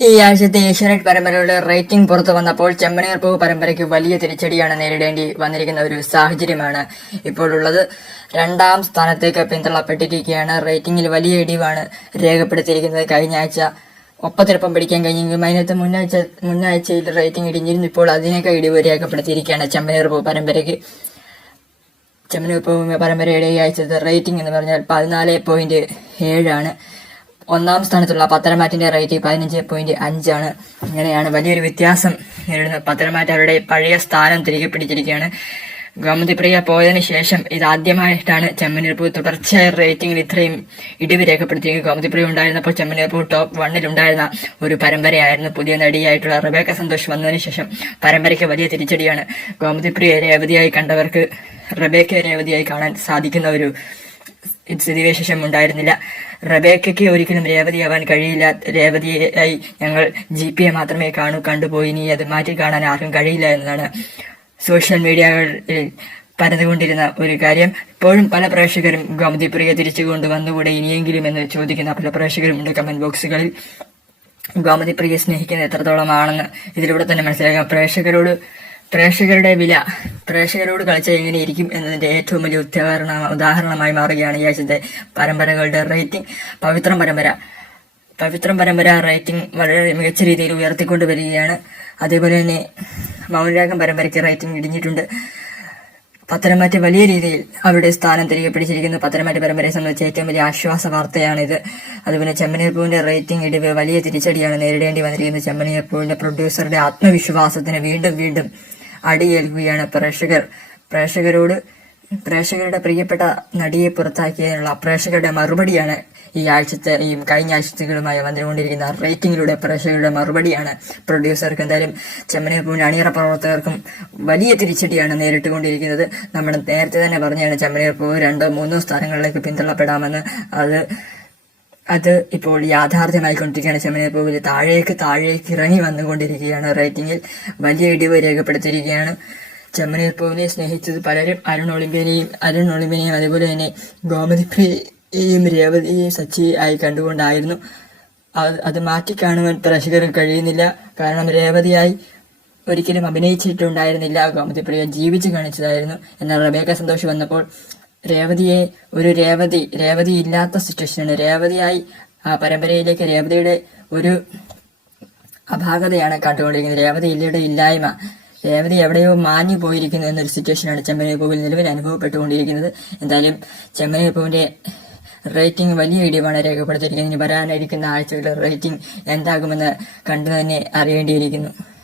ഈ ആഴ്ചത്തെ ഏഷ്യാനെറ്റ് പരമ്പരയുടെ റേറ്റിംഗ് പുറത്തു വന്നപ്പോൾ ചെമ്മനീർ പൂവ് പരമ്പരയ്ക്ക് വലിയ തിരിച്ചടിയാണ് നേരിടേണ്ടി വന്നിരിക്കുന്ന ഒരു സാഹചര്യമാണ് ഇപ്പോഴുള്ളത്. രണ്ടാം സ്ഥാനത്തേക്ക് പിന്തള്ളപ്പെട്ടിരിക്കുകയാണ്. റേറ്റിംഗിൽ വലിയ ഇടിവാണ് രേഖപ്പെടുത്തിയിരിക്കുന്നത്. കഴിഞ്ഞ ആഴ്ച ഒപ്പത്തിനൊപ്പം പിടിക്കാൻ കഴിഞ്ഞെങ്കിലും അതിനകത്ത് മുന്നാഴ്ച മുന്നാഴ്ചയിൽ റേറ്റിംഗ് ഇടിഞ്ഞിരുന്നു. ഇപ്പോൾ അതിനേക്കാൾ ഇടിവ് രേഖപ്പെടുത്തിയിരിക്കുകയാണ് ചെമ്മനീർ പൂവ് പരമ്പരയ്ക്ക്. ചെമ്മനൂർ പൂവ് പരമ്പരയുടെ ഈ ആഴ്ചത്തെ റേറ്റിംഗ് എന്ന് പറഞ്ഞാൽ പതിനാല് പോയിന്റ് ഏഴാണ് ഒന്നാം സ്ഥാനത്തുള്ള പത്തനംമാറ്റിന്റെ റേറ്റിംഗ് പതിനഞ്ച് പോയിന്റ് അഞ്ചാണ് ഇങ്ങനെയാണ് വലിയൊരു വ്യത്യാസം നേരിടുന്നത്. പത്തനംമാറ്റ അവരുടെ പഴയ സ്ഥാനം തിരികെ പിടിച്ചിരിക്കുകയാണ്. ഗോമതിപ്രിയ പോയതിനു ശേഷം ഇതാദ്യമായിട്ടാണ് ചെമ്മനീർപ്പൂ തുടർച്ചയായ റേറ്റിംഗിൽ ഇത്രയും ഇടിവ് രേഖപ്പെടുത്തിയത് ഗോമതിപ്രിയ ഉണ്ടായിരുന്നപ്പോൾ ചെമ്മനീർപ്പൂ ടോപ്പ് വണ്ണിൽ ഉണ്ടായിരുന്ന ഒരു പരമ്പരയായിരുന്നു. പുതിയ നടിയായിട്ടുള്ള റബേക്ക സന്തോഷ് വന്നതിന് ശേഷം പരമ്പരയ്ക്ക് വലിയ തിരിച്ചടിയാണ് ഗോമതിപ്രിയ രേവതിയായി കണ്ടവർക്ക് റബേക്ക രേവതിയായി കാണാൻ സാധിക്കുന്ന ഒരു സ്ഥിതിവിശേഷം ഉണ്ടായിരുന്നില്ല. റബേക്കയ്ക്ക് ഒരിക്കലും രേവതിയാവാൻ കഴിയില്ല. രേവതിയായി ഞങ്ങൾ ജി പിയെ മാത്രമേ കാണൂ കണ്ടുപോയി. ഇനി അത് മാറ്റി കാണാൻ ആർക്കും കഴിയില്ല എന്നതാണ് സോഷ്യൽ മീഡിയകളിൽ പരന്നുകൊണ്ടിരുന്ന ഒരു കാര്യം. ഇപ്പോഴും പല പ്രേക്ഷകരും ഗോമതി പ്രിയ തിരിച്ചു കൊണ്ടുവന്നുകൂടെ ഇനിയെങ്കിലും എന്ന് ചോദിക്കുന്ന പല പ്രേക്ഷകരും ഉണ്ട് കമന്റ് ബോക്സുകളിൽ. ഗോമതി പ്രിയെ സ്നേഹിക്കുന്നത് എത്രത്തോളമാണെന്ന് ഇതിലൂടെ തന്നെ മനസ്സിലാക്കാം. പ്രേക്ഷകരോട് പ്രേക്ഷകരുടെ വില പ്രേക്ഷകരോട് കളിച്ച എങ്ങനെയിരിക്കും എന്നതിന്റെ ഏറ്റവും വലിയ ഉദാഹരണ ഉദാഹരണമായി മാറുകയാണ് ഈ ആഴ്ചത്തെ പരമ്പരകളുടെ റേറ്റിംഗ്. പവിത്രം പരമ്പര. പവിത്രം പരമ്പര റേറ്റിംഗ് വളരെ മികച്ച രീതിയിൽ ഉയർത്തിക്കൊണ്ടുവരികയാണ്. അതേപോലെ തന്നെ മൗനരാഗം പരമ്പരയ്ക്ക് റേറ്റിംഗ് ഇടിഞ്ഞിട്ടുണ്ട്. പത്തനംമാറ്റ വലിയ രീതിയിൽ അവരുടെ സ്ഥാനം തിരികെ പിടിച്ചിരിക്കുന്നു. പത്തനംമാറ്റ പരമ്പരയെ സംബന്ധിച്ച് ഏറ്റവും വലിയ ആശ്വാസ വാർത്തയാണിത്. അതുപോലെ ചെമ്മനീർ പൂവിന്റെ റേറ്റിംഗ് ഇടിവ് വലിയ തിരിച്ചടിയാണ് നേരിടേണ്ടി വന്നിരിക്കുന്നത്. ചെമ്മനീർ പൂവിന്റെ പ്രൊഡ്യൂസറുടെ ആത്മവിശ്വാസത്തിന് വീണ്ടും വീണ്ടും അടിയേൽക്കുകയാണ് പ്രേക്ഷകർ. പ്രേക്ഷകരോട് പ്രേക്ഷകരുടെ പ്രിയപ്പെട്ട നടിയെ പുറത്താക്കിയതിനുള്ള പ്രേക്ഷകരുടെ മറുപടിയാണ് ഈ ആഴ്ചത്തെ ഈ കഴിഞ്ഞ ആഴ്ചകളുമായി വന്നുകൊണ്ടിരിക്കുന്ന റേറ്റിംഗിലൂടെ പ്രേക്ഷകരുടെ മറുപടിയാണ് പ്രൊഡ്യൂസർക്ക് എന്തായാലും ചെമ്മനീർ പൂവിന്റെ അണിയറ പ്രവർത്തകർക്കും വലിയ തിരിച്ചടിയാണ് നേരിട്ടുകൊണ്ടിരിക്കുന്നത്. നമ്മൾ നേരത്തെ തന്നെ പറഞ്ഞാണ് ചെമ്മനീർ പൂവ് രണ്ടോ മൂന്നോ സ്ഥാനങ്ങളിലേക്ക് പിന്തള്ളപ്പെടാമെന്ന്. അത് അത് ഇപ്പോൾ യാഥാർത്ഥ്യമായിക്കൊണ്ടിരിക്കുകയാണ് ചെമ്മനീർ പൂവിൽ താഴേക്ക് താഴേക്ക് ഇറങ്ങി വന്നുകൊണ്ടിരിക്കുകയാണ് റേറ്റിംഗിൽ വലിയ ഇടിവ് രേഖപ്പെടുത്തിയിരിക്കുകയാണ്. ചെമ്മനീർ പൂവിനെ സ്നേഹിച്ചത് പലരും. അരുൺ ഒളിമ്പ്യനെയും അരുൺ ഒളിമ്പ്യനെയും അതുപോലെ തന്നെ ഗോമതിപ്രിയയും രേവതി സച്ചി ആയി കണ്ടുകൊണ്ടായിരുന്നു. അത് മാറ്റിക്കാണുവാൻ പ്രേക്ഷകർക്ക് കഴിയുന്നില്ല. കാരണം രേവതിയായി ഒരിക്കലും അഭിനയിച്ചിട്ടുണ്ടായിരുന്നില്ല. ഗോമതിപ്രിയ ജീവിച്ച് കാണിച്ചതായിരുന്നു. എന്നാൽ റബേക്ക സന്തോഷ് വന്നപ്പോൾ രേവതിയെ ഒരു രേവതി രേവതി ഇല്ലാത്ത സിറ്റുവേഷനാണ്. രേവതിയായി ആ പരമ്പരയിലേക്ക് രേവതിയുടെ ഒരു അപാകതയാണ് കണ്ടുകൊണ്ടിരിക്കുന്നത്. രേവതി ഇല്ലയുടെ ഇല്ലായ്മ. രേവതി എവിടെയോ മാഞ്ഞു പോയിരിക്കുന്നു എന്നൊരു സിറ്റുവേഷനാണ് ചെമ്മനീർ നിലവിൽ അനുഭവപ്പെട്ടുകൊണ്ടിരിക്കുന്നത്. എന്തായാലും ചെമ്മനീർ റേറ്റിംഗ് വലിയ ഇടിവാണ് രേഖപ്പെടുത്തിയിരിക്കുന്നത്. ഇനി വരാനിരിക്കുന്ന ആഴ്ചകളിൽ റേറ്റിംഗ് എന്താകുമെന്ന് കണ്ടു തന്നെ അറിയേണ്ടിയിരിക്കുന്നു.